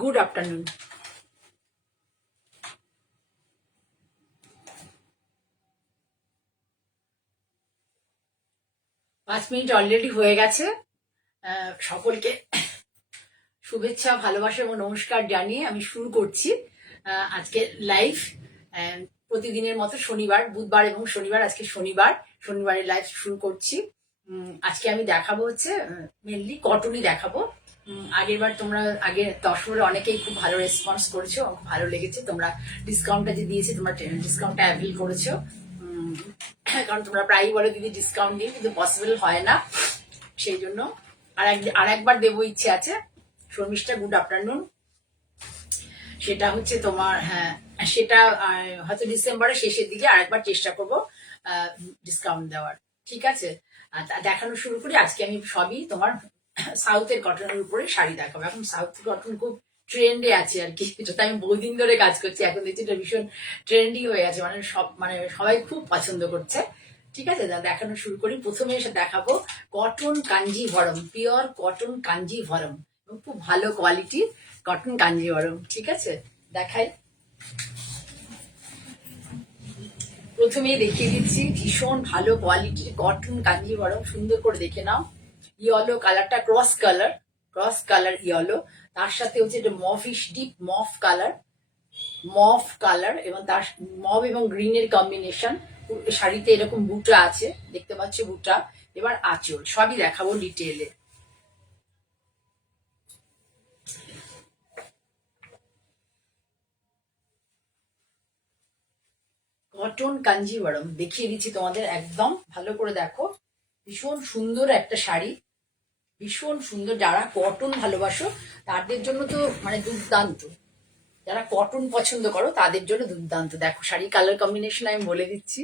Good afternoon. পাঁচ minute already হয়ে গেছে। সকলকে শুভেচ্ছা, ভালোবাসা এবং নমস্কার জানিয়ে আমি শুরু করছি আজকে লাইভ। প্রতিদিনের মতো শনিবার, বুধবার এবং শনিবার, আজকে শনিবারের লাইভ শুরু করছি। আজকে আমি দেখাবো হচ্ছে মেনলি কটনই দেখাবো। আগের বার তোমরা আগে 10 বছরে অনেকেই খুব ভালো রেসপন্স করেছো, খুব ভালো লেগেছে। তোমরা ডিসকাউন্টটা যে দিয়েছে, তোমরা ডিসকাউন্টটা অ্যাভেল করেছো। কারণ তোমরা প্রায়ই বলো দিদি ডিসকাউন্ট দিই, কিন্তু পসিবল হয় না, সেই জন্য আর একবার দেবো ইচ্ছে আছে। Sharmishtha, good afternoon. সেটা হচ্ছে তোমার, হ্যাঁ সেটা হয়তো ডিসেম্বরের শেষের দিকে আরেকবার চেষ্টা করবো ডিসকাউন্ট দেওয়ার, ঠিক আছে? দেখানো শুরু করি। আজকে আমি সবই তোমার সাউথের কটনের উপরে শাড়ি দেখাবো। এখন সাউথ কটন খুব ট্রেন্ডে আছে আর কি, যেটা আমি বহুদিন ধরে কাজ করছি। এখন দেখছি এটা ভীষণ ট্রেন্ডি হয়ে আছে, মানে সবাই খুব পছন্দ করছে, ঠিক আছে? দেখানো শুরু করি। প্রথমে এসে দেখাবো cotton Kanjivaram, pure cotton Kanjivaram, খুব ভালো কোয়ালিটির কটন কাঞ্জিভরম, ঠিক আছে? দেখাই। প্রথমেই দেখিয়ে দিচ্ছি ভীষণ ভালো কোয়ালিটির কটন কাঞ্জিভরম। সুন্দর করে দেখে নাও। ইয়েলো কালারটা ক্রস কালার ইয়েলো, তার সাথে হচ্ছে এটা মফিশ ডিপ মফ কালার, এবং তার মফ এবং গ্রিনের কম্বিনেশন। শাড়িতে এরকম বুটা আছে, দেখতে পাচ্ছ বুটা। এবার আঁচল সবই দেখাবো ডিটেলে। কটন কাঞ্জিভরম দেখিয়ে দিচ্ছি তোমাদের, একদম ভালো করে দেখো। ভীষণ সুন্দর একটা শাড়ি, ভীষণ সুন্দর। যারা কটন ভালোবাসো তাদের জন্য তো মানে দুর্দান্ত, যারা কটন পছন্দ করো তাদের জন্য দুর্দান্ত। দেখো শাড়ি কালার কম্বিনেশন আমি বলে দিচ্ছি।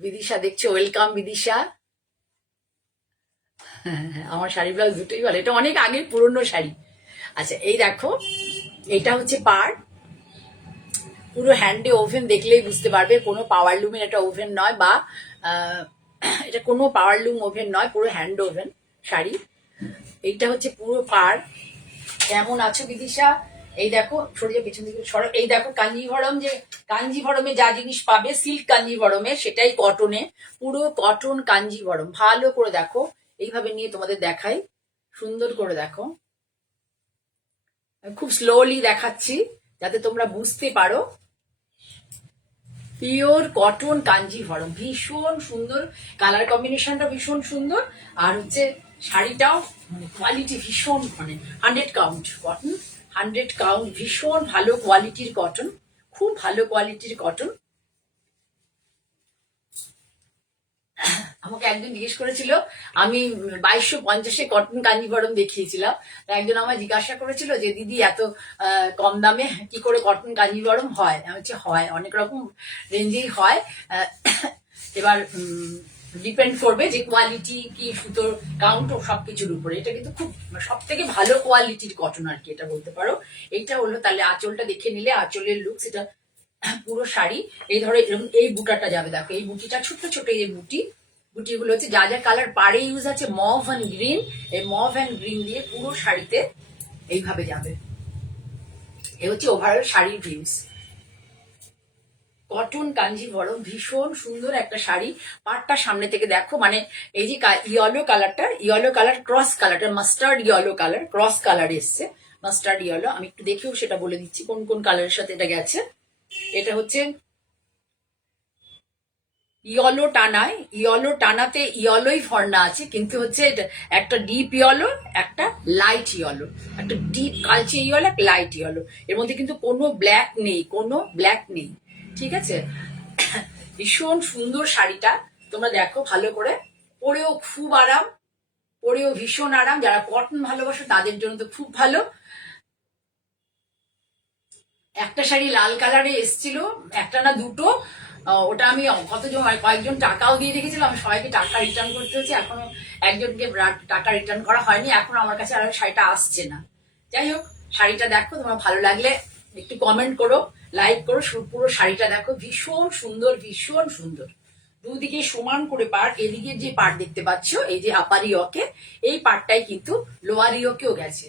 বিদিশা দেখছো, ওয়েলকাম বিদিশা। আমার শাড়ি ব্লাউজ দুটোই ভালো, এটা অনেক আগের পুরনো শাড়ি। আচ্ছা এই দেখো, এটা হচ্ছে পাড়, পুরো হ্যান্ডে ওভেন, দেখলেই বুঝতে পারবে কোনো পাওয়ার লুমের এটা ওভেন নয়, বা এটা কোনো পাওয়ার লুম ওভেন নয়, পুরো হ্যান্ড ওভেন শাড়ি। এইটা হচ্ছে পুরো পাড়। কেমন আছো বিদিশা? এই দেখো, সরিয়ে পেছন দিকে সরো। এই দেখো কাঞ্জিভরম, যে কাঞ্জিভরমে যা জিনিস পাবে সিল্ক কাঞ্জিভরমে সেটাই কটনে, পুরো কটন কাঞ্জিভরম। ভালো করে দেখো, এইভাবে নিয়ে তোমাদের দেখাই, সুন্দর করে দেখো। খুব স্লোলি দেখাচ্ছি যাতে তোমরা বুঝতে পারো। পিওর কটন কাঞ্জিভরম, ভীষণ সুন্দর কালার কম্বিনেশনটা, ভীষণ সুন্দর। আর হচ্ছে শাড়িটাও মানে কোয়ালিটি ভীষণ, মানে 100 কাউন্ট কটন, 100 কাউন্ট, ভীষণ ভালো কোয়ালিটির কটন, খুব ভালো কোয়ালিটির কটন। আমাকে একজন জিজ্ঞেস করেছিল, আমি 2250-এ কটন কাঞ্জিভরম দেখিয়েছিলাম। একজন আমায় জিজ্ঞাসা করেছিল যে দিদি এত কম দামে কি করে কটন কাঞ্জিভরম হয়? আমি বলছি হয়, অনেক রকম রেঞ্জেই হয়। এবার ডিপেন্ড করবে যে কোয়ালিটি কি, সুতোর কাউন্ট ও সবকিছুর উপরে। এটা কিন্তু খুব সব থেকে ভালো কোয়ালিটির কটন আর কি, এটা বলতে পারো। এইটা হলো, তাহলে আঁচলটা দেখে নিলে, আঁচলের লুকস এটা। পুরো শাড়ি এই ধরো এরকম, এই বুটাটা যাবে দেখো, এই বুটিটা ছোট ছোট, এই বুটিগুলো হচ্ছে যা যা কালার পাড়ে ইউজ আছে, মভ অ্যান্ড গ্রিন, এই মভ অ্যান্ড গ্রিন দিয়ে পুরো শাড়িতে এইভাবে যাবে। এই হচ্ছে ওভারঅল শাড়ির ভিউজ। কটন কাঞ্জিভরম, ভীষণ সুন্দর একটা শাড়ি। পাটটা সামনে থেকে দেখো, মানে এই যে ইয়েলো কালারটা, ইয়েলো কালার ক্রস কালারটা, mustard yellow colour, cross colour এসছে, মাস্টার্ড ইয়েলো। আমি একটু দেখেও সেটা বলে দিচ্ছি কোন কোন কালারের সাথে এটা গেছে। এটা হচ্ছে ইয়েলো টানায়, ইয়েলো টানাতে ইয়েলোই ফর্না আছে, কিন্তু হচ্ছে এটা একটা ডিপ ইয়েলো, একটা লাইট ইয়েলো, একটা ডিপ কালচে ইয়েলো, একটা লাইট ইয়েলো। এর মধ্যে কিন্তু কোনো ব্ল্যাক নেই, কোনো ব্ল্যাক নেই, ঠিক আছে। ভীষণ সুন্দর শাড়িটা, তোমরা দেখো ভালো করে, পরেও খুব আরাম, পরেও ভীষণ আরাম। যারা কটন ভালোবাসো তাদের জন্য তো খুব ভালো। একটা শাড়ি লাল কালারে এসছিল, একটা না দুটো, ওটা আমি কয়েকজন টাকাও দিয়ে রেখেছিলাম, আমি সবাইকে টাকা রিটার্ন করতে হচ্ছে, এখনো একজনকে টাকা রিটার্ন করা হয়নি, এখন আমার কাছে আর শাড়িটা আসছে না। যাই হোক, শাড়িটা দেখো, তোমার ভালো লাগলে একটু কমেন্ট করো, লাইক করো, পুরো শাড়িটা দেখো, ভীষণ সুন্দর, ভীষণ সুন্দর। দুদিকে সমান করে পাড়, এদিকে যে পাড় দেখতে পাচ্ছ, এই যে আপার ইয়কে, এই পাড়টাই কিন্তু লোয়ার ইয়কেও গেছে।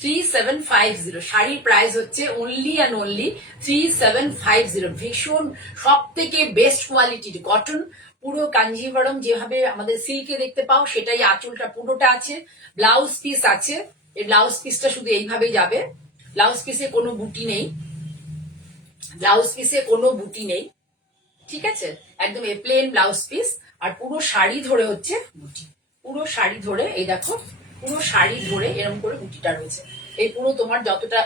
3750, শাড়ির প্রাইস হচ্ছে অনলি অ্যান্ড অনলি 3750। ভীষণ সব থেকে বেস্ট কোয়ালিটির কটন, পুরো কাঞ্জিভরম যেভাবে আমাদের সিল্কে দেখতে পাও সেটাই আঁচলটা পুরোটা আছে, ব্লাউজ পিস আছে। এই ব্লাউজ পিসটা শুধু এইভাবে যাবে, ব্লাউজ পিসে কোনো বুটি নেই, ব্লাউজ পিসে কোনো বুটি নেই, ঠিক আছে, একদম প্লেন ব্লাউজ পিস। আর পুরো শাড়ি ধরে হচ্ছে বুটি, পুরো শাড়ি ধরে, এই দেখো, পুরো শাড়ি ধরে এরকম করে বুটিটা রয়েছে। এই পুরো তোমার যতটা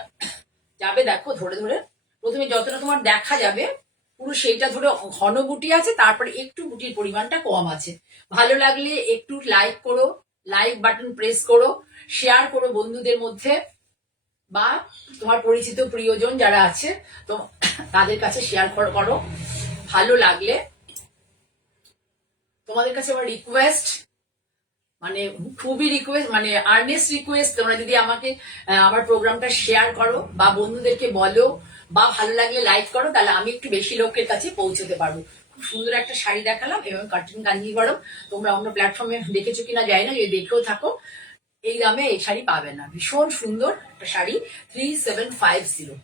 যাবে দেখো, ধরে ধরে প্রথমে যতটা তোমার দেখা যাবে পুরো সেইটা ধরে ঘন বুটি আছে, তারপরে একটু বুটির পরিমাণটা কম আছে। ভালো লাগলে একটু লাইক করো, লাইক বাটন প্রেস করো, শেয়ার করো বন্ধুদের মধ্যে, বা তোমার পরিচিত প্রিয়জন যারা আছে তো তাদের কাছে শেয়ার করো। ভালো লাগলে তোমাদের কাছে আমার রিকোয়েস্ট, মানে খুবই রিকোয়েস্ট, মানে আর্নেস্ট রিকোয়েস্ট, তোমরা যদি আমাকে আমার প্রোগ্রামটা শেয়ার করো বা বন্ধুদেরকে বলো, বা ভালো লাগলে লাইক করো, তাহলে আমি একটু বেশি লোকের কাছে পৌঁছতে পারবো। খুব সুন্দর একটা শাড়ি দেখালাম, এবং কাটিং কাঞ্জিভরম, তোমরা অন্য প্ল্যাটফর্মে দেখেছো কিনা জানি না, যদি দেখেও থাকো এই দামে এই শাড়ি পাবে না। ভীষণ সুন্দর একটা শাড়ি, 3750।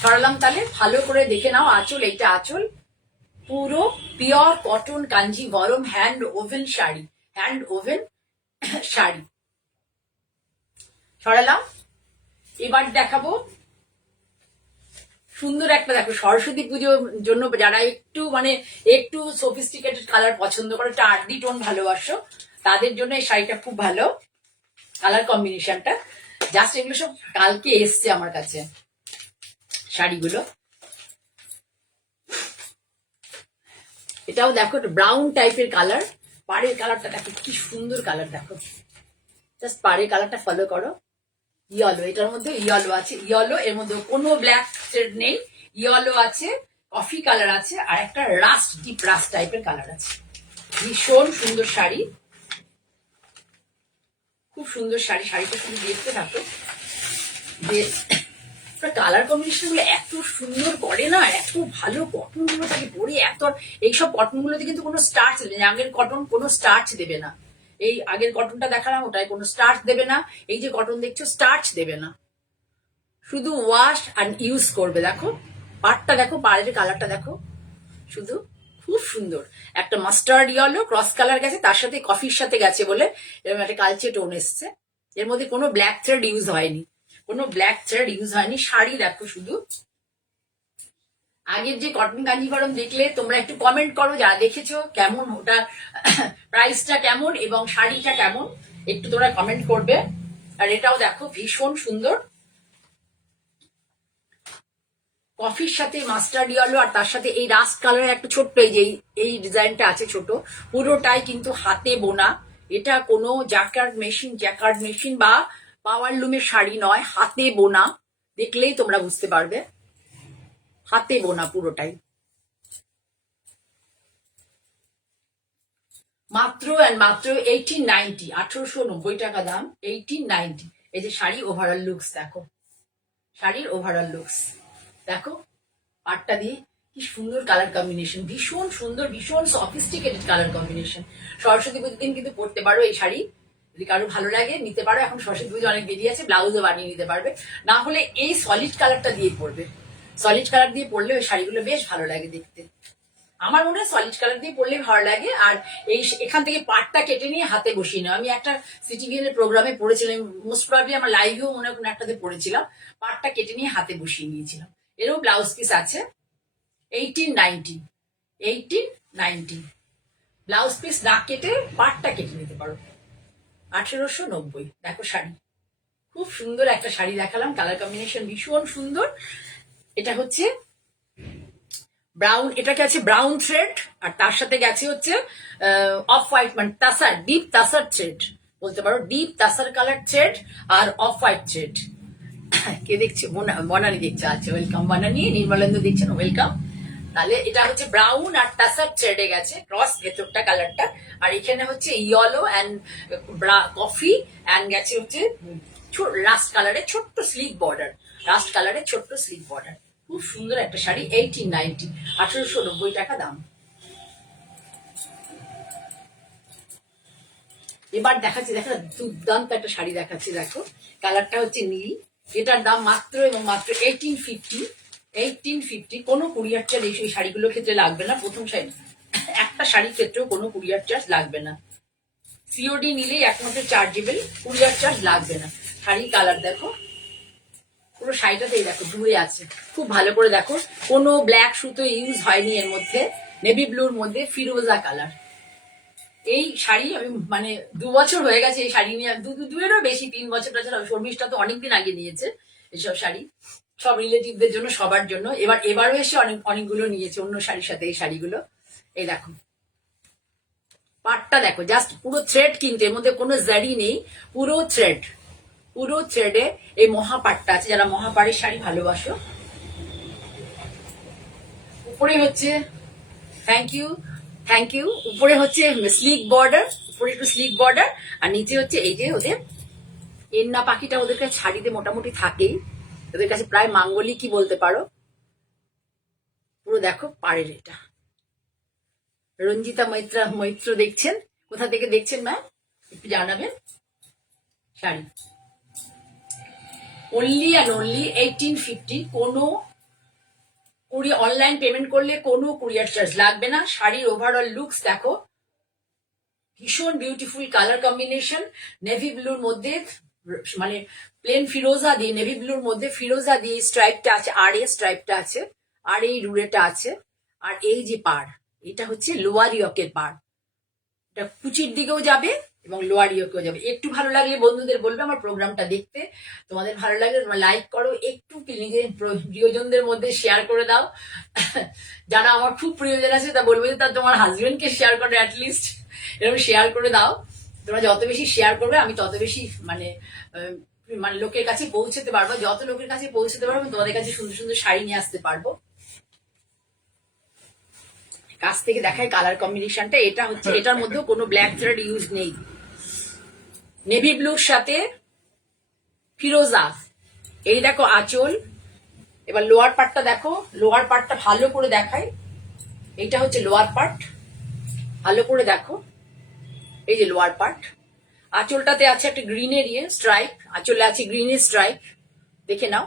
সরালাম, তাহলে ভালো করে দেখে নাও আঁচল, এইটা আঁচল, পুরো pure cotton Kanjeevaram hand woven sari, hand woven sari. সরালাম, এবার দেখাবো সুন্দর একটা, দেখো সরস্বতী পুজোর জন্য যারা একটু মানে একটু সফিস্টিকেটেড কালার পছন্দ করো, একটা আর্লি টোন ভালোবাসো, তাদের জন্য এই শাড়িটা খুব ভালো, কালার কম্বিনেশনটা জাস্ট। এগুলো সব কালকে এসছে আমার কাছে শাড়িগুলো। এটাও দেখো ব্রাউন টাইপের কালার, পাড়ের কালারটা দেখো কি সুন্দর কালার, দেখো জাস্ট পাড়ের কালারটা ফলো করো। ইয়েলো, এটার মধ্যে ইয়েলো আছে, ইয়েলো, এর মধ্যে কোনো ব্ল্যাক শেড নেই, ইয়েলো আছে, কফি কালার আছে, আর একটা রাস্ট, ডিপ রাস্ট টাইপের কালার আছে। ভীষণ সুন্দর শাড়ি, খুব সুন্দর শাড়ি। শাড়িটা শুধু দেখতে থাকো, কালার কম্বিনেশন গুলো এত সুন্দর করে না, এত ভালো কটন গুলো থাকে পরে, এত এইসব কটন গুলোতে কিন্তু কোনো স্টার্চ দেবে না, আগের কটন কোনো স্টার্চ দেবে না, এই আগের কটনটা দেখালাম ওটাই কোনো স্টার্চ দেবে না, এই যে কটন দেখছো স্টার্চ দেবে না, শুধু ওয়াশ আর ইউজ করবে। দেখো পাড়টা দেখো, পাড়ের কালারটা দেখো, শুধু খুব সুন্দর একটা মাস্টার্ড ইয়েলো ক্রস কালার গেছে, তার সাথে কফির সাথে গেছে বলে এরকম একটা কালচে টোন এসছে। এর মধ্যে কোনো ব্ল্যাক থ্রেড ইউজ হয়নি, কোনো ব্ল্যাক থ্রেড ইউজ হয়নি। শাড়ি দেখো শুধু, আগের যে কটন কাঞ্জিভরম দেখলে তোমরা একটু কমেন্ট করো যারা দেখেছো, কেমন ওটা প্রাইসটা কেমন এবং শাড়িটা কেমন, একটু তোমরা কমেন্ট করবে। আর এটাও দেখো ভীষণ সুন্দর, কফির সাথে মাস্টার্ড ইয়েলো, আর তার সাথে এই রাস্ট কালারের একটা ছোট্ট এই যে এই ডিজাইনটা আছে ছোট, পুরোটাই কিন্তু হাতে বোনা। এটা কোনো জ্যাকার্ড মেশিন বা পাওয়ার লুমের শাড়ি নয়, হাতে বোনা, দেখলেই তোমরা বুঝতে পারবে, হাতে বোনা পুরোটাই। মাত্র অ্যান্ড মাত্র 1890, 1890 টাকা দাম, 1890। এই যে শাড়ি ওভারঅল লুকস দেখো, শাড়ির ওভারঅল লুকস দেখো, পাটটা দিয়ে কি সুন্দর কালার কম্বিনেশন, ভীষণ সুন্দর, ভীষণ সফিস্টিকেটেড কালার কম্বিনেশন। সরস্বতী পুজোর দিন কিন্তু পরতে পারো এই শাড়ি, যদি কারো ভালো লাগে নিতে পারো, এখন সরস্বতী পুজো অনেক দেরি আছে, ব্লাউজও বানিয়ে নিতে পারবে, না হলে এই সলিড কালারটা দিয়ে পরবে, সলিড কালার দিয়ে পরলে ওই শাড়িগুলো বেশ ভালো লাগে দেখতে। আমার মনে হয় সলিড কালার দিয়ে পরলে ভালো লাগে। আর এই এখান থেকে পাটটা কেটে নিয়ে হাতে বসিয়ে নেওয়া, আমি একটা সিটিভিএন এর প্রোগ্রামে পড়েছিলাম, মোস্ট প্রবাবলি আমার লাইভেও মনে হয় কোনো একটাতে পড়েছিলাম, পাটটা কেটে নিয়ে হাতে বসিয়ে নিয়েছিলাম। এরও ব্লাউজ পিস আছে, 1890, 1890। ব্লাউজ পিস না কেটে পাটটা কেটে নিতে পারো। 1890। দেখো শাড়ি, খুব সুন্দর একটা শাড়ি দেখালাম, কালার কম্বিনেশন ভীষণ সুন্দর। এটা হচ্ছে ব্রাউন, এটাকে আছে ব্রাউন থ্রেড, আর তার সাথে গেছে হচ্ছে অফ হোয়াইট, মানে তাসার, ডিপ তাসার থ্রেড বলতে পারো, ডিপ তাসার কালার থ্রেড আর অফ হোয়াইট থ্রেড। কে দেখছে? বনানি দেখছে, আচ্ছা ওয়েলকাম বনানি। নির্মলেন্দু দেখছেন, ওয়েলকাম। তাহলে এটা হচ্ছে ব্রাউন আর টাসার থ্রেডে গেছে ক্রস ভেতরটা কালারটা, আর এখানে হচ্ছে ইয়েলো অ্যান্ড কফি অ্যান্ড গেছে হচ্ছে রাস্ট কালারের ছোট্ট স্লিভ বর্ডার, রাস্ট কালারের ছোট্ট স্লিভ বর্ডার। খুব সুন্দর একটা শাড়ি, 1890, 1890 টাকা দাম। এবার দেখাচ্ছি, দেখো দুর্দান্ত একটা শাড়ি দেখাচ্ছি, দেখো কালারটা হচ্ছে নীল, এটার দাম মাত্র এবং মাত্র 1850। 1850। কোনো কুরিয়ার চার্জ এই শাড়িগুলোর ক্ষেত্রে লাগবে না, প্রথম শাড়ি একটা শাড়ির ক্ষেত্রেও কোনো কুরিয়ার চার্জ লাগবে না। সিওডি নিলেই একমাত্র চার্জেবল, কুরিয়ার চার্জ লাগবে না। শাড়ির কালার দেখো, পুরো শাড়িটাতেই দেখো ধুয়ে আছে, খুব ভালো করে দেখো, কোনো ব্ল্যাক সুতো ইউজ হয়নি এর মধ্যে, নেভি ব্লুর মধ্যে ফিরোজা কালার। এই শাড়ি আমি মানে 2 বছর হয়ে গেছে এই শাড়ি নিয়ে, দুয়েরও বেশি, 3 বছর টছর। শর্মিষ্ঠা তো অনেকদিন আগে নিয়েছে এসব শাড়ি, সব রিলেটিভদের জন্য, সবার জন্য। এবারও এসে অনেকগুলো নিয়েছে অন্য শাড়ির সাথে এই শাড়িগুলো। এই দেখো পাটটা দেখো, জাস্ট পুরো থ্রেড, কিন্তু এর মধ্যে কোনো জারি নেই, পুরো থ্রেড, পুরো থ্রেডে এই মহাপাটটা আছে, যারা মহাপাড়ের শাড়ি ভালোবাসো। উপরে হচ্ছে, থ্যাংক ইউ থ্যাংক ইউ, উপরে হচ্ছে স্লিক বর্ডার, উপরে একটু স্লিক বর্ডার, আর নিচে হচ্ছে এই যে ওদের এন্না পাখিটা, ওদের কাছে শাড়িতে মোটামুটি থাকেই, ওদের কাছে প্রায় মাঙ্গলি কি বলতে পারো। পুরো দেখো পাড়ের এটা। রঞ্জিতা মৈত্র দেখছেন, কোথা থেকে দেখছেন ম্যাম একটু জানাবেন। Sari only and only 1850। কোনো অনলাইন পেমেন্ট করলে কোনো কুরিয়ার চার্জ লাগবে না। শাড়ির ওভারঅল লুকস দেখো, ভীষণ বিউটিফুল কালার কম্বিনেশন, নেভি ব্লুর মধ্যে, মানে প্লেন ফিরোজা দিয়ে নেভি ব্লুর মধ্যে ফিরোজা দিয়ে স্ট্রাইপটা আছে, আর এই স্ট্রাইপটা আছে, আর এই রুলেটা আছে, আর এই যে পাড়, এটা হচ্ছে লোয়ার ইয়কের পাড়, এটা কুচির দিকেও যাবে এবং লোয়ার ইয়কেও যাবে। একটু ভালো লাগলে বন্ধুদের বলবে আমার প্রোগ্রামটা দেখতে, তোমাদের ভালো লাগলে তোমরা লাইক করো, একটু নিজের প্রিয়জনদের মধ্যে শেয়ার করে দাও। যারা আমার খুব প্রিয়জন আছে তা বলবো যে তা তোমার হাজবেন্ডকে শেয়ার করো, অ্যাটলিস্ট এরকম শেয়ার করে দাও। তোমরা যত বেশি শেয়ার করবে আমি তত বেশি মানে মানে লোকের কাছে পৌঁছতে পারবো, যত লোকের কাছে পৌঁছতে পারবো তোমাদের কাছে সুন্দর সুন্দর শাড়ি নিয়ে আসতে পারবো। কাছ থেকে দেখায় কালার কম্বিনেশনটা, এটা হচ্ছে, এটার মধ্যেও কোনো ব্ল্যাক থ্রেড ইউজ নেই, নেভি ব্লুর সাথে ফিরোজা। এই দেখো আঁচল। এবার লোয়ার পার্টটা দেখো, লোয়ার পার্টটা ভালো করে দেখায়, এইটা হচ্ছে লোয়ার পার্ট, ভালো করে দেখো, এই যে লোয়ার পার্ট। আঁচলটাতে আছে একটা গ্রিনের স্ট্রাইপ, আঁচলে আছে গ্রিনের স্ট্রাইপ, দেখে নাও।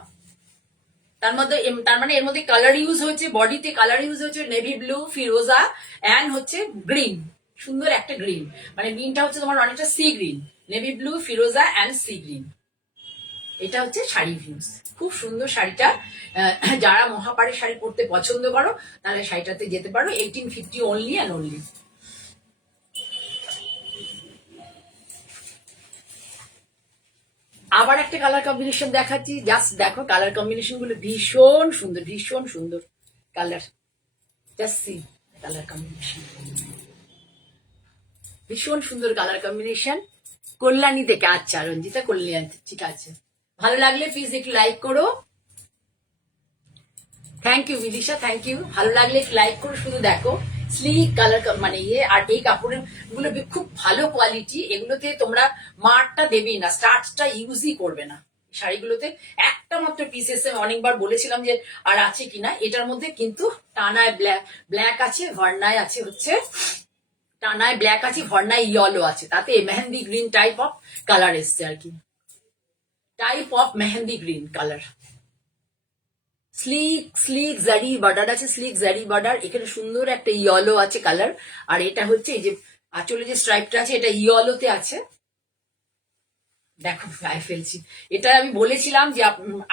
তার মানে এর মধ্যে কালার ইউজ হয়েছে, বডিতে কালার ইউজ হয়েছে নেভি ব্লু, ফিরোজা অ্যান্ড হচ্ছে গ্রিন, সুন্দর একটা গ্রিন, মানে গ্রিনটা হচ্ছে তোমার অনেকটা sea green, navy blue, Firoza and sea green. এটা হচ্ছে শাড়ি ভিউজ, খুব সুন্দর শাড়িটা। যারা মহাপাড়ের শাড়ি পরতে পছন্দ করো তাহলে শাড়িটাতে যেতে পারো, 1850 অনলি অ্যান্ড অনলি। আবার একটা কালার কম্বিনেশন দেখাচ্ছি, জাস্ট দেখো কালার কম্বিনেশন গুলো ভীষণ সুন্দর, ভীষণ সুন্দর colour, just see colour combination, ভীষণ সুন্দর কালার কম্বিনেশন। কল্যাণী থেকে, আচ্ছা রঞ্জিতা কল্যাণী, ঠিক আছে। ভালো লাগলে প্লিজ একটু লাইক করো, thank you Bidisha, thank you. ভালো লাগলে একটু লাইক করো, শুধু দেখো স্লিক কালার, মানে ইয়ে। আর এই কাপড়ের গুলো খুব ভালো কোয়ালিটি, এগুলোতে তোমরা মারটা দেবেই না, স্টার্চটা ইউজই করবে না শাড়িগুলোতে। একটা মাত্র পিস এসে অনেকবার বলেছিলাম যে আর আছে কিনা, এটার মধ্যে কিন্তু টানায় ব্ল্যাক আছে, ভার্নায় আছে হচ্ছে, টানায় ব্ল্যাক আছে, ভার্নায় ইয়েলো আছে, তাতে mehndi green type of colour এসছে আর কি, type of mehndi green colour. Sleek sleek zari border আছে, স্লিক জারি বর্ডার, এখানে সুন্দর একটা ইয়েলো আছে কালার। আর এটা হচ্ছে এই যে আঁচলে যে স্ট্রাইপটা আছে এটা ইয়েলোতে আছে, দেখো গায়ে ফেলছি। এটা আমি বলেছিলাম যে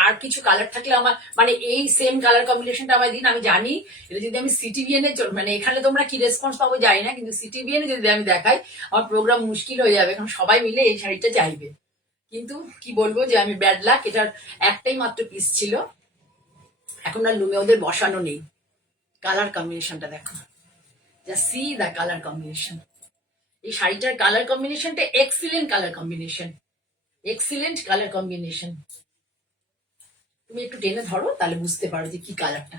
আর কিছু কালার থাকলে আমার মানে এই সেম কালার কম্বিনেশনটা আমার দিন। আমি জানি এটা যদি আমি সিটিভিএন এর মানে এখানে তোমরা কি রেসপন্স পাবো জানি না, কিন্তু সিটিভিএন এ যদি আমি দেখাই আমার প্রোগ্রাম মুশকিল হয়ে যাবে, কারণ সবাই মিলে এই শাড়িটা চাইবে। কিন্তু কি বলবো যে আমি ব্যাড লাক, এটার একটাই মাত্র পিস ছিল, এখন আর লুমে ওদের বসানো নেই। কালার কম্বিনেশনটা দেখো, যা সি দা কালার কম্বিনেশন। এই শাড়িটার কালার কম্বিনেশনটা excellent colour combination, excellent colour combination. তুমি একটু টেনে ধরো তাহলে বুঝতে পারো যে কি কালারটা,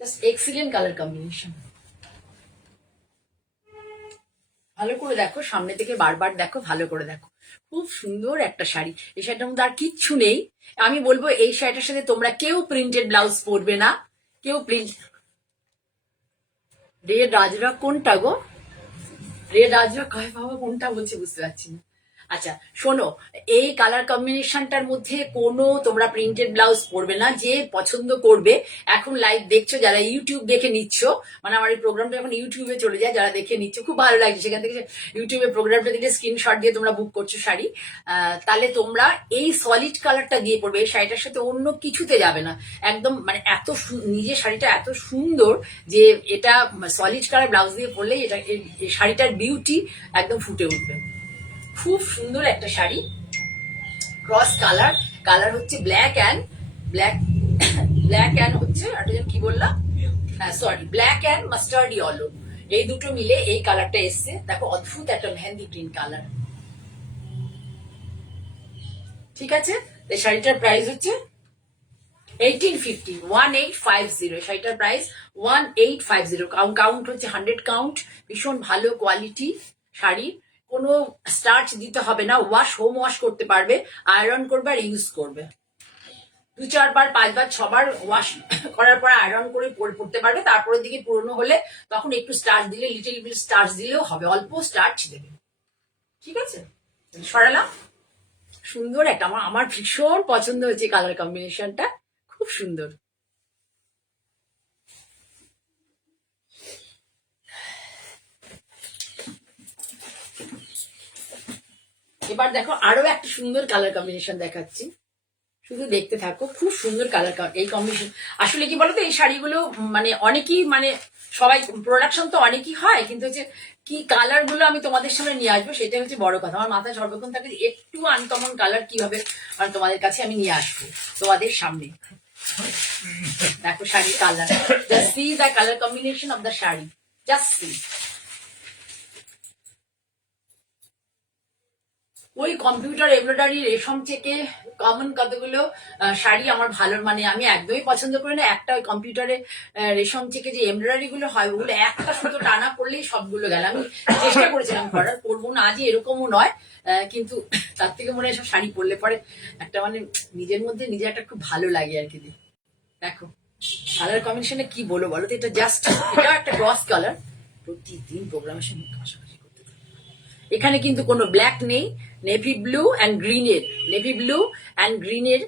জাস্ট এক্সিলেন্ট কালার কম্বিনেশন। ভালো করে দেখো, সামনে থেকে বারবার দেখো, ভালো করে দেখো, খুব সুন্দর একটা শাড়ি। এই শাড়িটার মধ্যে আর কিচ্ছু নেই। আমি বলবো এই শাড়িটার সাথে তোমরা কেউ প্রিন্টেড ব্লাউজ পরবে না, কেউ প্রিন্ট। রেড রাজরা কোনটা গো? রেড রাজরা কয় বাবা, কোনটা বলছে বুঝতে পারছি না। আচ্ছা শোনো, এই কালার কম্বিনেশনটার মধ্যে কোনো তোমরা প্রিন্টেড ব্লাউজ পরবে না। যে পছন্দ করবে, এখন লাইভ দেখছো যারা ইউটিউব দেখে নিচ্ছ, মানে আমার এই প্রোগ্রামটা এখন ইউটিউবে চলে যায়, যারা দেখে নিচ্ছ খুব ভালো লাগছে, সেখান থেকে ইউটিউবে প্রোগ্রামটা দিলে স্ক্রিনশট দিয়ে তোমরা বুক করছো শাড়ি, তাহলে তোমরা এই সলিড কালারটা দিয়ে পড়বে। এই শাড়িটার সাথে অন্য কিছুতে যাবে না, একদম মানে এত নিজের শাড়িটা এত সুন্দর যে এটা সলিড কালার ব্লাউজ দিয়ে পরলেই এটা এই শাড়িটার বিউটি একদম ফুটে উঠবে। খুব সুন্দর একটা শাড়ি, ক্রস কালার, কালার হচ্ছে black and black, black and হচ্ছে কি বললাম, হ্যাঁ sorry, black and mustard yellow, এই দুটো মিলে এই কালারটা এসছে। দেখো অদ্ভুত একটা মেহেন্দি গ্রিন কালার। ঠিক আছে, এই শাড়িটার প্রাইস হচ্ছে 1850, 1850। শাড়িটার প্রাইস 1850। কাউন্ট হচ্ছে 100 কাউন্ট, ভীষণ ভালো কোয়ালিটি শাড়ি, কোনো স্টার্চ দিতে হবে না, হোম ওয়াশ করতে পারবে, আয়রন করবে আর ইউজ করবে, 2-4 বার 5 বার 6 বার ওয়াশ করার পর আয়রন করে পরতে পারবে। তারপরের দিকে পুরনো হলে তখন একটু স্টার্চ দিলে, লিটল বিট স্টার্চ দিলেও হবে, অল্প স্টার্চ দেবে। ঠিক আছে, সরালাম। সুন্দর একটা, আমার আমার ভীষণ পছন্দ হয়েছে কালার কম্বিনেশনটা, খুব সুন্দর। এবার দেখো আরো একটা সুন্দর কালার কম্বিনেশন দেখাচ্ছি, শুধু দেখতে থাকো, খুব সুন্দর কালার এই কম্বিনেশন। আসলে কি বলতো, এই শাড়িগুলো মানে অনেকেই মানে সবাই প্রোডাকশন তো অনেকই হয়, কিন্তু হচ্ছে কি কালার গুলো আমি তোমাদের সামনে নিয়ে আসবো সেটা হচ্ছে বড় কথা। আমার মাথায় সর্বক্ষণ থাকে একটু আনকমন কালার কিভাবে মানে তোমাদের কাছে আমি নিয়ে আসবো তোমাদের সামনে। দেখো শাড়ির colour, just see the colour combination of the sari, just see. ওই কম্পিউটার এমব্রয়ডারি রেশম থেকে কমন কতগুলো শাড়ি আমার ভালো, মানে আমি একদমই পছন্দ করি না। একটা ওই কম্পিউটারে রেশম থেকে যে এমব্রয়ডারি গুলো হয়, ওগুলো একটা শুধু টানা পড়লেই সবগুলো গেল। আমি চেষ্টা করেছিলাম করার, পরবো না যে এরকমও নয়, কিন্তু তার থেকে মনে হয় সব শাড়ি পরলে পরে একটা মানে নিজের মধ্যে নিজে একটা খুব ভালো লাগে আর কি। দেখো কালার কম্বিনেশনে কি বলো বলো তো, এটা জাস্ট, এটা একটা ক্রস কালার। প্রতিদিন প্রোগ্রামের সঙ্গে কাছাকাছি করতে থাকি। এখানে কিন্তু কোনো ব্ল্যাক নেই, নেভি ব্লু অ্যান্ড গ্রিনের, নেভি ব্লু অ্যান্ড গ্রিনের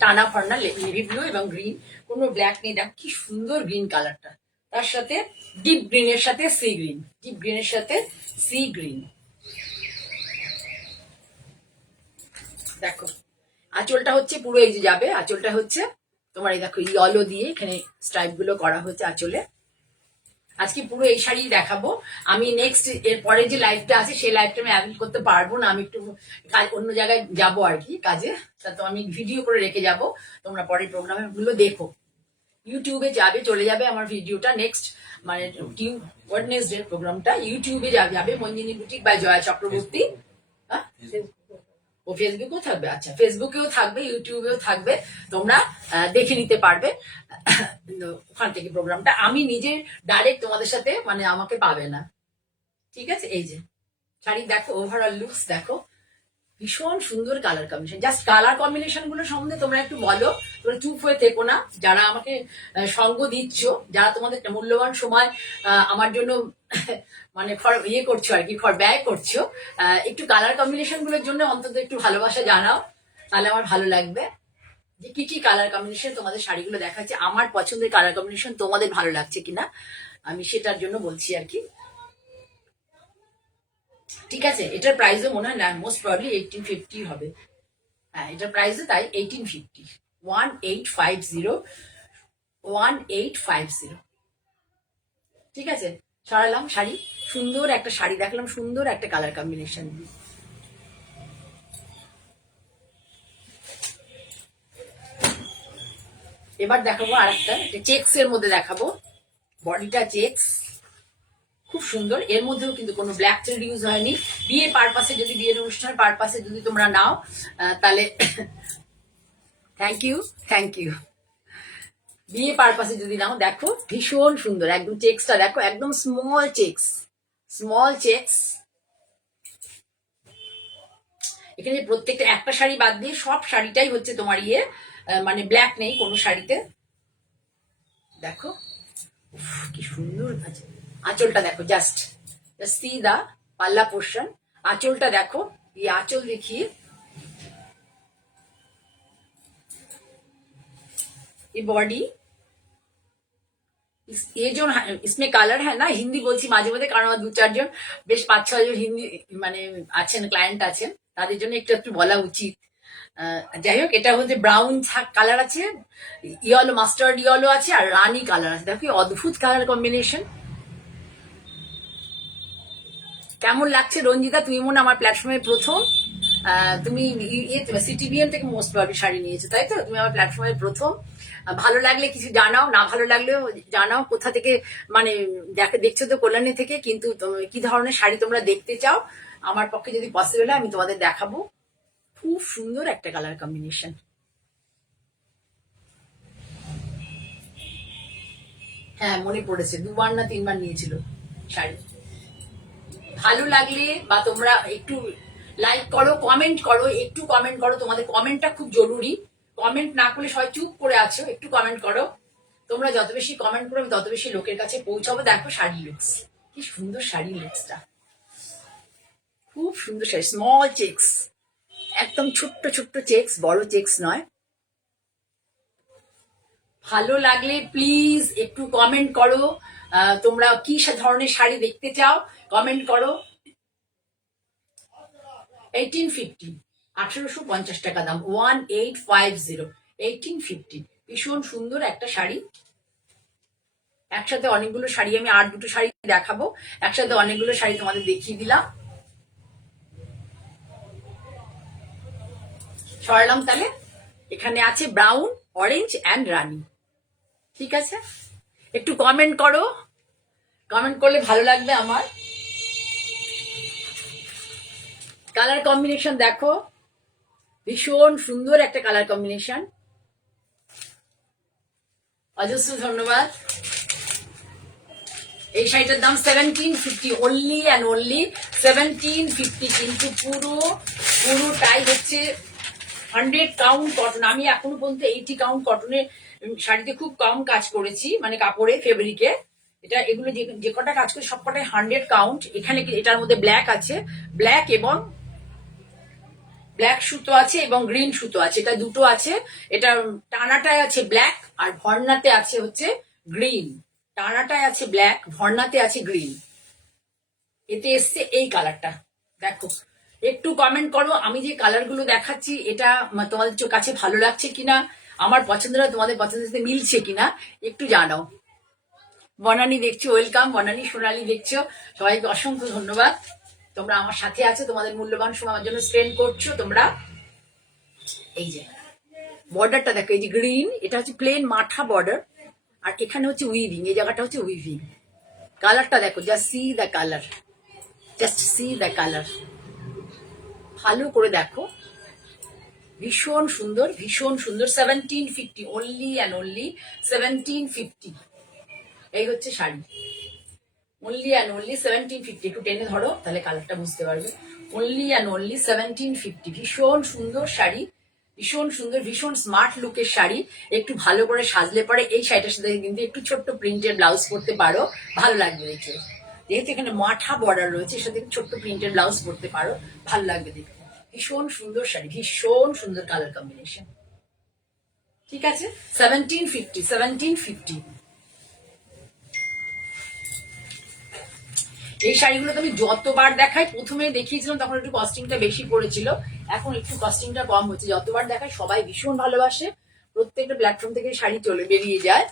টানা ফান্না, নেভি ব্লু এবং গ্রিন, কোনো ব্ল্যাক নেই। দেখো কি সুন্দর গ্রিন কালারটা, তার সাথে ডিপ গ্রিনের সাথে সি গ্রিন, ডিপ গ্রিনের সাথে সি গ্রিন। দেখো আঁচলটা হচ্ছে পুরো এই যে যাবে, আঁচলটা হচ্ছে তোমার এই দেখো ইয়েলো দিয়ে এখানে স্ট্রাইপ গুলো করা হচ্ছে আঁচলে। আজকে পুরো এই শাড়ি দেখাবো আমি। নেক্সট এর পরে যে লাইভটা আছে সেই লাইভটা আমি অ্যাটেন্ড করতে পারবো না, আমি একটু অন্য জায়গায় যাবো আর কি কাজে, তা তো আমি ভিডিও করে রেখে যাব, তোমরা পরের প্রোগ্রামে গুলো দেখো। ইউটিউবে যাবে, চলে যাবে আমার ভিডিওটা নেক্সট মানে ওয়েডনেসডে প্রোগ্রামটা ইউটিউবে যাবে, মঞ্জিনী বুটিক বাই জয়া চক্রবর্তী। ও ফেসবুকেও থাকবে, আচ্ছা ফেসবুকেও থাকবে, ইউটিউবেও থাকবে, তোমরা দেখে নিতে পারবে ওখান থেকে প্রোগ্রামটা। আমি নিজে ডাইরেক্ট তোমাদের সাথে মানে আমাকে পাবে না। ঠিক আছে, এই যে শাড়ি দেখো, ওভারঅল লুকস দেখো, ভীষণ সুন্দর colour combination. Just colour combination গুলো সম্বন্ধে তোমরা একটু বলো, তোমরা চুপ হয়ে থেকো না, যারা আমাকে সঙ্গ দিচ্ছ, যারা তোমাদের মূল্যবান সময় আমার জন্য মানে ইয়ে করছো আর কি, ব্যয় করছো, একটু কালার কম্বিনেশন গুলোর জন্য অন্তত একটু ভালোবাসা জানাও, তাহলে আমার ভালো লাগবে। যে কি কি কালার কম্বিনেশন তোমাদের শাড়িগুলো দেখাচ্ছে, আমার পছন্দের কালার কম্বিনেশন তোমাদের ভালো লাগছে কিনা আমি সেটার জন্য বলছি আর কি। ঠিক আছে, এটার প্রাইসও মনে হয় না, মোস্ট প্রবলি 1850 হবে। হ্যাঁ, এটার প্রাইসও তাই 1850, 1850, 1850। ঠিক আছে, সরালাম শাড়ি। সুন্দর একটা শাড়ি দেখলাম, সুন্দর একটা কালার কম্বিনেশন। এবার দেখাবো আর একটা চেক্স এর মধ্যে দেখাবো। বডিটা চেক্স, খুব সুন্দর। এর মধ্যেও কিন্তু কোনো ব্ল্যাক থ্রেড ইউজ হয়নি। বিয়ে পারপাসে, যদি বিয়ের অনুষ্ঠানের পারপাসে যদি তোমরা নাও তাহলে থ্যাংক ইউ, থ্যাংক ইউ। বিয়ে পারপাসে যদি নাও, দেখো ভীষণ সুন্দর একদম। চেক্সটা দেখো, একদম স্মল চেক্স, স্মল চেক্স। এখানে প্রত্যেকটা, একটা শাড়ি বাদ দিয়ে সব শাড়িটাই হচ্ছে তোমার ইয়ে, মানে ব্ল্যাক নেই কোনো শাড়িতে। দেখো কি সুন্দর আছে। আঁচলটা দেখো, জাস্ট সি দা পাল্লা পোর্শন। আঁচলটা দেখো, এই আঁচল দেখিয়ে, ये बॉडी, ये जो इसमें কালার হ্যাঁ না, হিন্দি বলছি মাঝে মধ্যে কারণ আমার 2-4 জন, বেশ 5-6 জন হিন্দি মানে আছেন, ক্লায়েন্ট আছেন, তাদের জন্য একটু একটু বলা উচিত। যাই হোক, এটা হচ্ছে ব্রাউন কালার আছে, ইয়েলো, মাস্টার্ড ইয়েলো আছে, আর রানি কালার আছে। দেখো অদ্ভুত কালার কম্বিনেশন। কেমন লাগছে রঞ্জিতা? তুমি মনে আমার প্ল্যাটফর্মে প্রথম, তুমি সিটিবিএম থেকে মোস্ট প্রবলি শাড়ি নিয়েছো, তাই তো? তুমি আমার প্ল্যাটফর্মে প্রথম। ভালো লাগলে কিছু জানাও, না ভালো লাগলেও জানাও কোথা থেকে, মানে দেখছো তো কল্যাণী থেকে, কিন্তু কি ধরনের শাড়ি তোমরা দেখতে চাও। আমার পক্ষে যদি পসিবল হয় আমি তোমাদের দেখাবো। খুব সুন্দর একটা কালার কম্বিনেশন। হ্যাঁ, মনে পড়েছে, 2বার না 3বার নিয়েছিল শাড়ি। ভালো লাগলে বা তোমরা একটু লাইক করো, কমেন্ট করো, একটু কমেন্ট করো, তোমাদের কমেন্টটা খুব জরুরি। কমেন্ট না করলে সবাই চুপ করে আছো, একটু কমেন্ট করো। তোমরা যত বেশি কমেন্ট করো, তত বেশি লোকের কাছে পৌঁছাবো। দেখো শাড়ি লুকস, কি সুন্দর শাড়ি লুকসটা, খুব সুন্দর শাড়ি। স্মল চেক্স, একদম ছোট্ট ছোট্ট চেক্স, বড় চেক্স নয়। ভালো লাগলে প্লিজ একটু কমেন্ট করো। তোমরা কি ধরনের শাড়ি দেখতে চাও, কমেন্ট করো। 1850, 1850 টাকা দাম, 1850, 1850। ভীষণ সুন্দর একটা শাড়ি। একসাথে অনেকগুলো শাড়ি, আমি আর দুটো শাড়ি দেখাবো। একসাথে অনেকগুলো শাড়ি তোমাদের দেখিয়ে দিলাম। সরালাম তাহলে। এখানে আছে ব্রাউন, অরেঞ্জ অ্যান্ড রানি। ঠিক আছে, একটু কমেন্ট করো, কমেন্ট করলে ভালো লাগবে আমার। কালার কম্বিনেশন দেখো, ভীষণ সুন্দর একটা কালার কম্বিনেশন। অজস্র ধন্যবাদ। এই শাড়িটার দাম 1750, অনলি অ্যান্ড অনলি 1750। কিন্তু পুরোটাই হচ্ছে 100 কাউন্ট কটন। আমি এখনো পর্যন্ত 80 কাউন্ট কটনের শাড়িতে খুব কম কাজ করেছি, মানে কাপড়ে, ফেব্রিকে। এটা এগুলো যে কটা কাজ করে সব কটাই 100 কাউন্ট। এখানে এটার মধ্যে ব্ল্যাক আছে, ব্ল্যাক এবং ব্ল্যাক সুতো আছে এবং গ্রিন সুতো আছে, এটা দুটো আছে। এটা টানাটায় আছে ব্ল্যাক, আর ভর্নাতে আছে হচ্ছে গ্রিন। টানাটায় আছে ব্ল্যাক, ভর্নাতে আছে গ্রিন। এতে এসছে এই কালারটা। দেখো, একটু কমেন্ট করো, আমি যে কালার গুলো দেখাচ্ছি এটা তোমাদের কাছে ভালো লাগছে কিনা, আমার পছন্দটা তোমাদের পছন্দের সাথে মিলছে কিনা একটু জানাও। বনানী দেখছো, ওয়েলকাম। বনানী, সোনালী দেখছো, সবাইকে অসংখ্য ধন্যবাদ। তোমরা আমার সাথে আছো, তোমাদের মূল্যবান সময় আমার জন্য স্পেন্ড করছো তোমরা। এই যে বর্ডারটা দেখো, এই যে গ্রিন, এটা হচ্ছে প্লেন মাঠা বর্ডার, আর এখানে হচ্ছে উইভিং, এই জায়গাটা হচ্ছে উইভিং। কালারটা দেখো, just see the colour, just see the colour. ভালো করে দেখো, ভীষণ সুন্দর, ভীষণ সুন্দর। 1750, অনলি অ্যান্ড অনলি 1750। এই হচ্ছে শাড়ি, অনলি অ্যান্ড অনলি 1750। একটু টেনে ধরো, তাহলে কালারটা বুঝতে পারবে। Only and only 1750। ভীষণ সুন্দর শাড়ি, ভীষণ সুন্দর, ভীষণ স্মার্ট লুকের শাড়ি। একটু ভালো করে সাজলে পরে এই শাড়িটার সাথে কিন্তু একটু ছোট্ট প্রিন্টের ব্লাউজ পরতে পারো, ভালো লাগবে দেখতে। যেহেতু এখানে মাঠা বর্ডার রয়েছে, এর সাথে ছোট্ট প্রিন্টের ব্লাউজ পরতে পারো, ভালো লাগবে দেখতে। ভীষণ সুন্দর শাড়ি, ভীষণ সুন্দর কালার কম্বিনেশন। ঠিক আছে, 1750, 1750। এই শাড়িগুলো তো আমি যতবার দেখাই, প্রথমে দেখিয়েছিলাম তখন একটু কস্টিংটা বেশি পড়েছিল, এখন একটু কস্টিংটা কম হচ্ছে। যতবার দেখাই সবাই ভীষণ ভালোবাসে, প্রত্যেকটা প্ল্যাটফর্ম থেকে শাড়ি চলে বেরিয়ে যায়।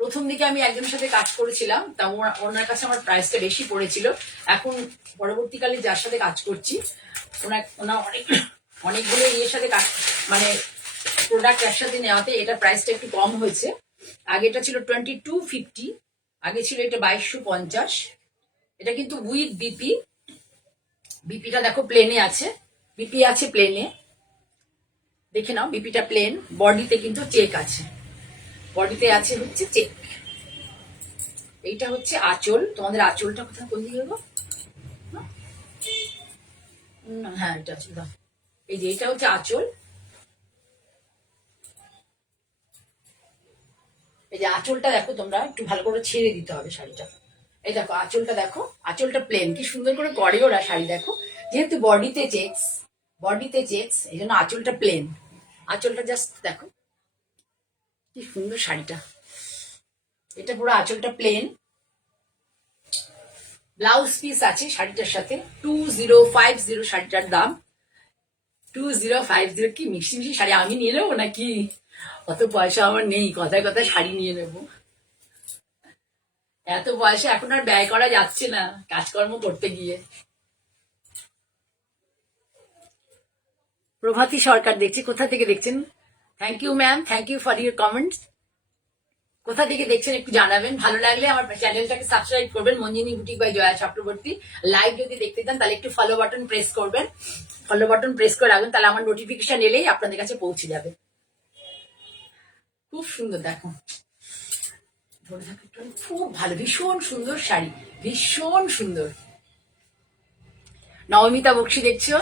প্রথম দিকে আমি একজনের সাথে কাজ করেছিলাম, তা ওনার কাছে আমার প্রাইসটা বেশি পড়েছিল। এখন পরবর্তীকালে যার সাথে কাজ করছি ওনার অনেকগুলো ইয়ের সাথে কাজ, মানে প্রোডাক্ট একসাথে নেওয়াতে এটা প্রাইসটা একটু কম হয়েছে। আগে এটা ছিল 2250, আগে ছিল এটা 2250। এটা কিন্তু উইথ বিপি, বিপিটা দেখো প্লেনে আছে, বিপি আছে প্লেনে, দেখে নাও বিপিটা প্লেন, বডিতে কিন্তু চেক আছে, বডিতে আছে হচ্ছে চেক। এইটা হচ্ছে আঁচল, তোমাদের আঁচলটা কোথায়, কোন দিকে গো? হ্যাঁ এটা আঁচল দাও, এই যে এটা হচ্ছে আঁচল, এই যে আঁচলটা দেখো, তোমরা একটু ভালো করে ছেড়ে দিতে হবে শাড়িটা। এই দেখো আঁচলটা দেখো, আঁচলটা প্লেন, কি সুন্দর করে করে ওরা শাড়ি দেখো, যেহেতু বডিতে চেক্স, বডিতে চেক্স এই জন্য আঁচলটা প্লেন। আঁচলটা জাস্ট দেখো কি সুন্দর শাড়িটা, এটা পুরো আঁচলটা প্লেন, ব্লাউজ পিস আছে শাড়িটার সাথে। 2050 শাড়িটার দাম, 2050। কি মিক্সি মিক্সি শাড়ি আমি নিয়ে নেবো নাকি? অত পয়সা আমার নেই, কথায় কথায় শাড়ি নিয়ে নেবো, এত পয়সা এখন আর ব্যয় করা যাচ্ছে না কাজকর্ম করতে গিয়ে। প্রভাতী সরকার দেখছি, কোথা থেকে দেখছেন? Thank you ma'am, thank you for your comments. কোথা থেকে দেখছেন একটু জানাবেন, ভালো লাগলে আমার চ্যানেলটাকে সাবস্ক্রাইব করবেন, Manjini boutique by Joya Chakraborty. Live যদি দেখতে চান তাহলে একটু ফলো বাটন প্রেস করবেন, ফলো বাটন প্রেস করে রাখবেন, তাহলে আমার নোটিফিকেশন এলেই আপনাদের কাছে পৌঁছে যাবে। খুব সুন্দর দেখো, খুব ভালো, ভীষণ সুন্দর শাড়ি, ভীষণ সুন্দর। নবমিতা বক্সি দেখছো,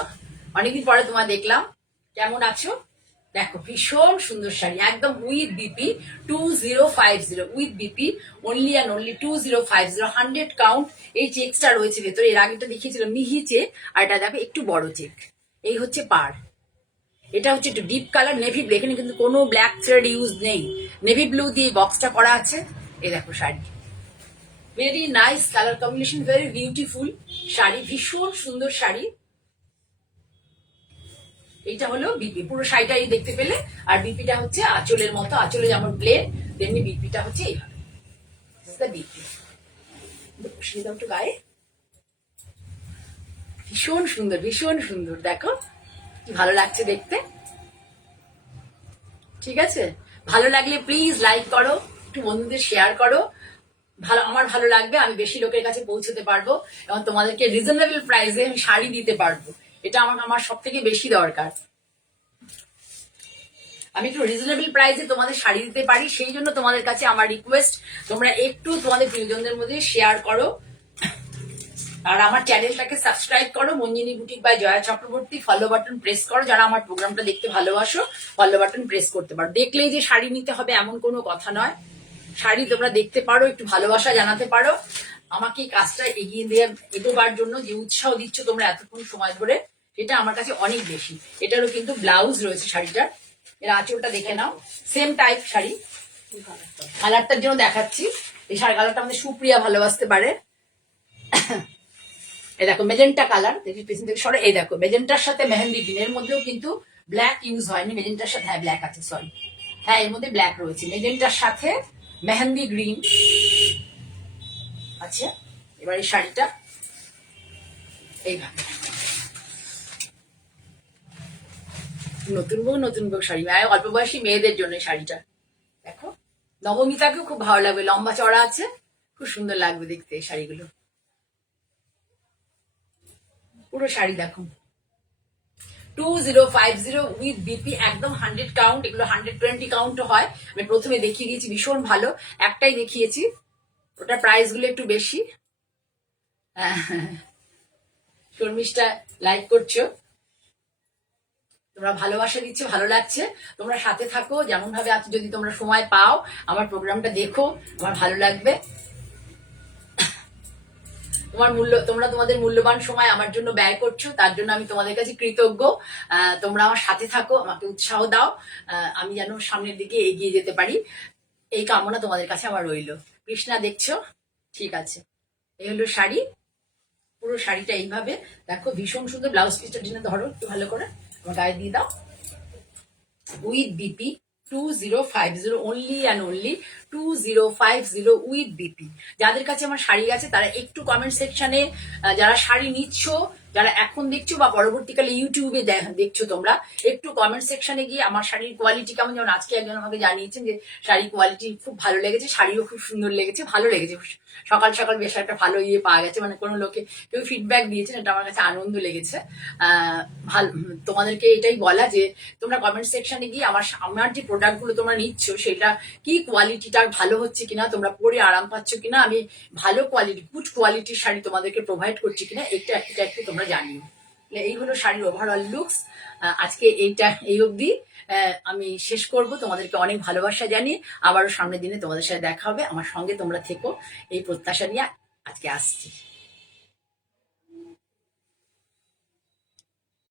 অনেকদিন পরে তোমার দেখলাম, কেমন আছো? দেখো ভীষণ সুন্দর শাড়ি, একদম with BP, 2050 with BP, only and only 2050, 100 count. এই চেকসটা রয়েছে ভেতরে, এর আগেটা দেখিয়েছিলাম মিহি চেক, আর এটা দেখো একটু বড় চেক। এই হচ্ছে পাড়, এটা হচ্ছে একটু ডিপ কালার নেভি ব্লু, এখানে কিন্তু কোনো ব্ল্যাক থ্রেড ইউজ নেই, নেভি ব্লু দিয়ে বক্সটা করা আছে। এই দেখো sari, very nice colour combination, very beautiful sari, ভীষণ সুন্দর শাড়ি। এইটা হলো বিপি, পুরো শাড়িটাই দেখতে পেলে। আর বিপিটা হচ্ছে আঁচলের মতো, আঁচলে যেমন প্লেন তেমনি বিপিটা হচ্ছে এইভাবে, বিপি। বসিয়ে একটু গায়ে, ভীষণ সুন্দর, ভীষণ সুন্দর, দেখো কি ভালো লাগছে দেখতে। ঠিক আছে, ভালো লাগলে প্লিজ লাইক করো, একটু বন্ধুদের শেয়ার করো, ভালো, আমার ভালো লাগবে, আমি বেশি লোকের কাছে পৌঁছতে পারবো এবং তোমাদেরকে রিজনেবল প্রাইসে আমি শাড়ি দিতে পারবো, এটা আমার সব থেকে বেশি দরকার। আমি একটু রিজনেবল প্রাইসে তোমাদের শাড়ি দিতে পারি, সেই জন্য তোমাদের কাছে আমার রিকোয়েস্ট, তোমরা একটু তোমাদের প্রিয়জনদের মধ্যে শেয়ার করো, আর আমার চ্যানেলটাকে সাবস্ক্রাইব করো, Manjini boutique by Joya Chakraborty, follow button press করো, যারা আমার প্রোগ্রামটা দেখতে ভালোবাসো ফলো বাটন প্রেস করতে পারো। দেখলেই যে শাড়ি নিতে হবে এমন কোনো কথা নয়, শাড়ি তোমরা দেখতে পারো, একটু ভালোবাসা জানাতে পারো আমাকে, এই কাজটা এগিয়ে দিয়ে এগোবার জন্য যে উৎসাহ দিচ্ছ তোমরা এতক্ষণ সময় ধরে, সেটা আমার কাছে অনেক বেশি। এটারও কিন্তু ব্লাউজ রয়েছে শাড়িটার, এর আঁচলটা দেখে নাও, সেম টাইপ শাড়ি। কালারটার জন্য দেখাচ্ছি, এই শাড়ি কালারটা আমাদের সুপ্রিয়া ভালোবাসতে পারে। এই দেখো মেজেন্টা কালার, দেখি পেছন থেকে সরে, এই দেখো মেজেন্টার সাথে মেহেন্দি গ্রিন, এর মধ্যেও কিন্তু ব্ল্যাক ইউজ হয়নি, মেজেন্টার সাথে, হ্যাঁ ব্ল্যাক আছে, সরি, হ্যাঁ এর মধ্যে ব্ল্যাক রয়েছে, মেজেন্টার সাথে মেহেন্দি গ্রিন আছে। এবার এই শাড়িটা এইভাবে, নতুন বউ শাড়ি, অল্প বয়সী মেয়েদের জন্য শাড়িটা দেখো, নবমিতাকেও খুব ভালো লাগবে, লম্বা চড়া আছে, খুব সুন্দর লাগবে দেখতে এই শাড়িগুলো। পুরো শাড়ি দেখো 2050 উইথ বিপি, একদম 100 কাউন্ট, এগুলো 120 কাউন্ট হয়। আমি প্রথমে দেখিয়ে দিয়েছি, ভীষণ ভালো, একটাই দেখিয়েছি, ওটা প্রাইস গুলো একটু বেশি। শর্মিষ্ঠা লাইক করছো, তোমরা ভালোবাসা দিচ্ছ, ভালো লাগছে, তোমরা সাথে থাকো যেমন ভাবে আছো, যদি তোমরা সময় পাও আমার প্রোগ্রামটা দেখো, আমার ভালো লাগবে। তোমরা তোমাদের মূল্যবান সময় আমার জন্য ব্যয় করছো, তার জন্য আমি তোমাদের কাছে কৃতজ্ঞ। তোমরা আমার সাথে থাকো, আমাকে উৎসাহ দাও, আমি যেন সামনের দিকে এগিয়ে যেতে পারি, এই কামনা তোমাদের কাছে আমার রইল। কৃষ্ণা দেখছো, ঠিক আছে, এই হলো শাড়ি, পুরো শাড়িটা এইভাবে দেখো, ভীষণ সুন্দর। ব্লাউজ পিসটা টেনে ধরো একটু ভালো করে, আমার গায়ে দিয়ে দাও। With BP 2050, only and only 2050 with BP. যাদের কাছে আমার শাড়ি আছে তারা একটু কমেন্ট সেকশনে, যারা শাড়ি নিচ্ছ, যারা এখন দেখছো বা পরবর্তীকালে ইউটিউবে দেখছো, তোমরা একটু কমেন্ট সেকশনে গিয়ে আমার শাড়ির কোয়ালিটি কেমন, যেমন আজকে একজন আমাকে জানিয়েছেন যে শাড়ির কোয়ালিটি খুব ভালো লেগেছে, শাড়িও খুব সুন্দর লেগেছে, ভালো লেগেছে, সকাল সকাল বেশ একটা ভালো পাওয়া গেছে, মানে কোনো লোকে কেউ ফিডব্যাক দিয়েছেন, এটা আমার কাছে আনন্দ লেগেছে। ভালো, তোমাদেরকে এটাই বলা যে তোমরা কমেন্ট সেকশনে গিয়ে আমার যে প্রোডাক্টগুলো তোমরা নিচ্ছ সেটা কি কোয়ালিটিটা ভালো হচ্ছে কিনা, তোমরা পরে আরাম পাচ্ছ কিনা, আমি ভালো কোয়ালিটি, গুড কোয়ালিটির শাড়ি তোমাদেরকে প্রোভাইড করছি কিনা, এটা একটু তোমরা জানিও। এই হলো শাড়ির ওভারঅল লুকস। আজকে এই অবধি আমি শেষ করব। তোমাদেরকে অনেক ভালোবাসা জানিয়ে আবারও সামনের দিনে তোমাদের সাথে দেখা হবে। আমার সঙ্গে তোমরা থেকো এই প্রত্যাশা নিয়ে আজকে আসছি।